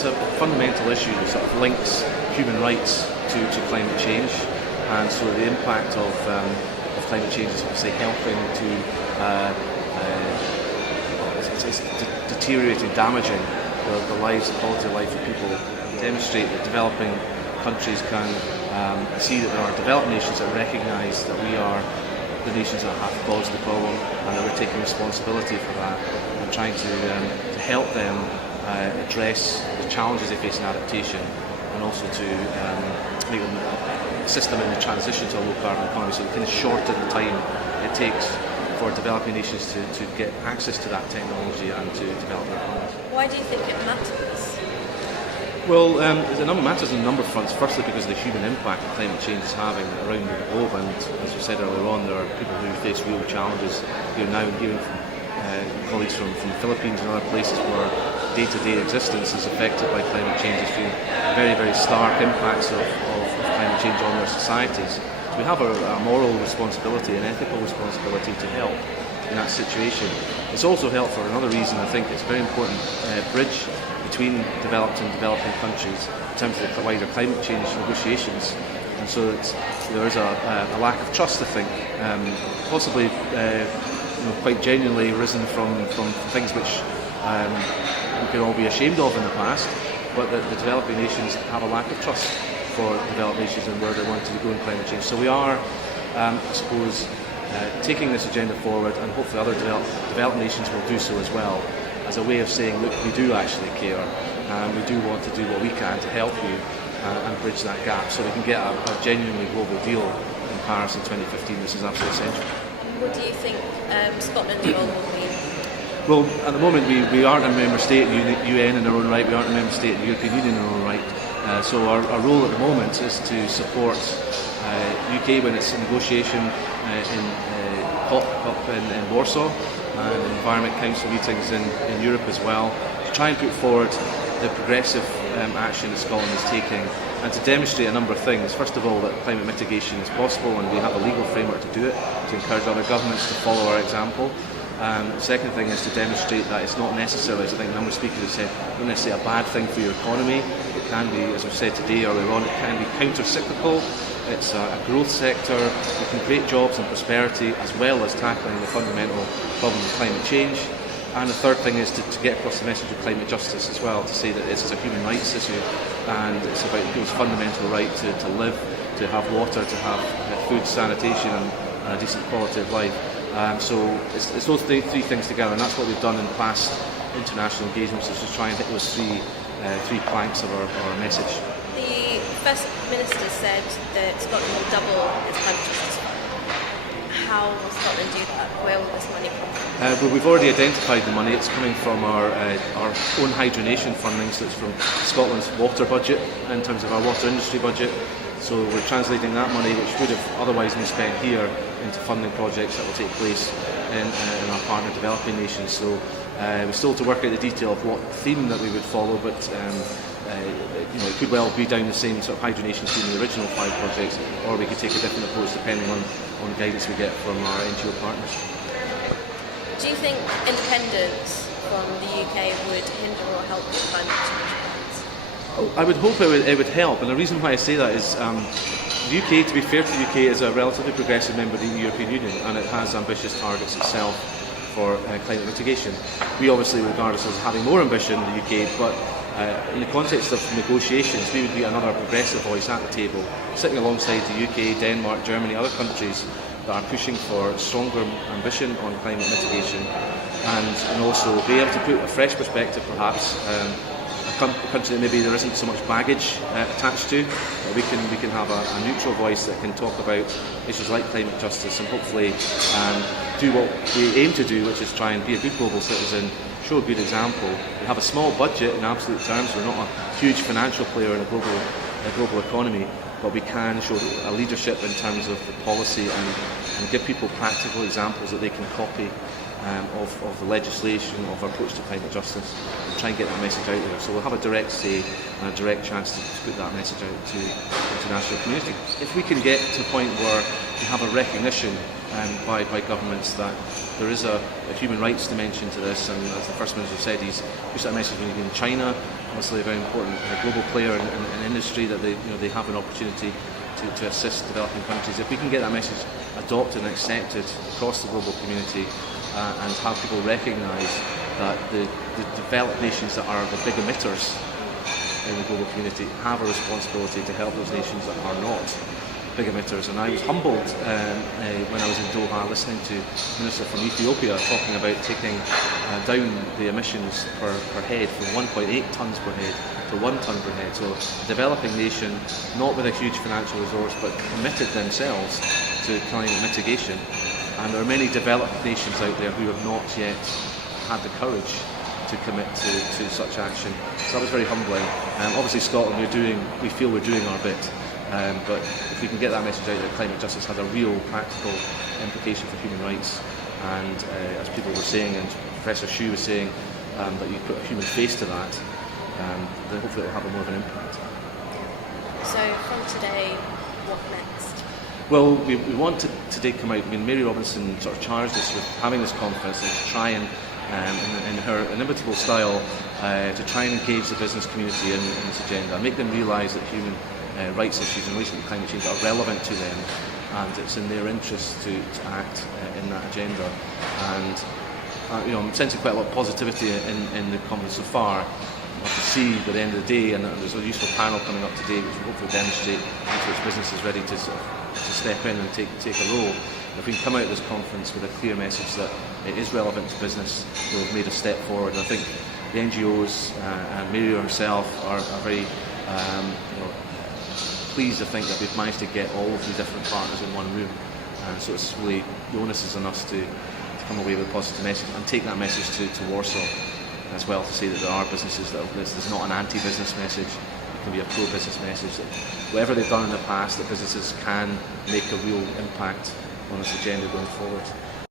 it's a fundamental issue that sort of links human rights to climate change, and so the impact of climate change is obviously helping to it's deteriorating, damaging the lives, the quality of life of people. Demonstrate that developing countries can see that there are developed nations that recognise that we are the nations that have caused the problem, and that we're taking responsibility for that, and trying to help them address the challenges they face in adaptation, and also to make them assist them in the transition to a low carbon economy, so we can shorten the time it takes for developing nations to get access to that technology and to develop their economies. Why do you think it matters? Well, the number matters on a number of fronts. Firstly, because of the human impact that climate change is having around the globe, and as we said earlier on, there are people who face real challenges. You're now hearing from colleagues from the Philippines and other places where day-to-day existence is affected by climate change, is feeling very, very stark impacts of climate change on their societies. So we have a moral responsibility, an ethical responsibility to help in that situation. It's also helped for another reason. I think it's a very important bridge between developed and developing countries in terms of the wider climate change negotiations. And so there is a lack of trust, I think, possibly quite genuinely arisen from things which we can all be ashamed of in the past, but the developing nations have a lack of trust for developed nations and where they want to go in climate change. So we are, I suppose, taking this agenda forward, and hopefully other developed nations will do so as well, as a way of saying, look, we do actually care, and we do want to do what we can to help you and bridge that gap, so we can get a genuinely global deal in Paris in 2015. This is absolutely essential. What do you think Scotland's role will be? Well, at the moment we aren't a member state of the UN in our own right, we aren't a member state of the European Union in our own right, so our role at the moment is to support UK when it's in negotiation in COP in Warsaw, and Environment Council meetings in Europe as well, to try and put forward the progressive action that Scotland is taking, and to demonstrate a number of things. First of all, that climate mitigation is possible, and we have a legal framework to do it, to encourage other governments to follow our example. The second thing is to demonstrate that it's not necessarily, as I think a number of speakers have said, not necessarily a bad thing for your economy. It can be, as we've said today earlier on, it can be counter-cyclical. It's a growth sector. It can create jobs and prosperity, as well as tackling the fundamental problem of climate change. And the third thing is to get across the message of climate justice as well, to say that this is a human rights issue, and it's about people's fundamental right to live, to have water, to have food, sanitation, and a decent quality of life. So it's those three things together, and that's what we've done in past international engagements, is to try and hit those three planks of our message. The First Minister said that Scotland will double its climate justice fund. How will Scotland do that? Where will this money come from? Well, we've already identified the money. It's coming from our own hydronation funding, so it's from Scotland's water budget in terms of our water industry budget. So we're translating that money, which would have otherwise been spent here, into funding projects that will take place in our partner developing nations. So we're still to work out the detail of what theme that we would follow, but it could well be down the same sort of hydronation theme in the original 5 projects, or we could take a different approach depending on guidance we get from our NGO partners. Do you think independence from the UK would hinder or help with climate change plans? I would hope it would help, and the reason why I say that is the UK, to be fair to the UK, is a relatively progressive member of the European Union, and it has ambitious targets itself for climate mitigation. We obviously regard ourselves as having more ambition than the UK, but in the context of negotiations, we would be another progressive voice at the table, sitting alongside the UK, Denmark, Germany, other countries that are pushing for stronger ambition on climate mitigation, and also be able to put a fresh perspective, perhaps, a country that maybe there isn't so much baggage attached to. We can have a neutral voice that can talk about issues like climate justice, and hopefully do what we aim to do, which is try and be a good global citizen, show a good example. We have a small budget in absolute terms. We're not a huge financial player in a global economy, but we can show a leadership in terms of the policy and give people practical examples that they can copy of the legislation, of our approach to climate justice, and try and get that message out there. So we'll have a direct say and a direct chance to put that message out to the international community. If we can get to a point where we have a recognition by governments that there is a human rights dimension to this, and as the First Minister said, he's pushed that message when he's in China, obviously a very important global player in industry, that they have an opportunity to assist developing countries. If we can get that message adopted and accepted across the global community, and have people recognise that the developed nations that are the big emitters in the global community have a responsibility to help those nations that are not big emitters. And I was humbled when I was in Doha listening to the Minister from Ethiopia talking about taking down the emissions per head from 1.8 tonnes per head to 1 tonne per head. So a developing nation, not with a huge financial resource, but committed themselves to climate mitigation. And there are many developed nations out there who have not yet had the courage to commit to such action. So that was very humbling. Obviously Scotland, we feel we're doing our bit. But if we can get that message out that climate justice has a real practical implication for human rights, and as people were saying, and Professor Hsu was saying, that you put a human face to that, then hopefully it will have more of an impact. So from today, what next? Well, we want to today come out. I mean, Mary Robinson sort of charged us with having this conference and to try and, in her inimitable style, to try and engage the business community in this agenda, make them realise that human rights issues in relation to climate change are relevant to them, and it's in their interest to act in that agenda. And I'm sensing quite a lot of positivity in the conference so far. We'll have to see by the end of the day, and there's a useful panel coming up today which will hopefully demonstrate which business is ready to step in and take a role. If we can come out of this conference with a clear message that it is relevant to business, we've made a step forward. And I think the NGOs and Mary herself are very pleased to think that we've managed to get all of the different partners in one room. And so it's really, the onus is on us to come away with a positive message and take that message to Warsaw as well, to say that there are businesses that this is not an anti-business message. It can be a pro-business message, that whatever they've done in the past, that businesses can make a real impact on this agenda going forward.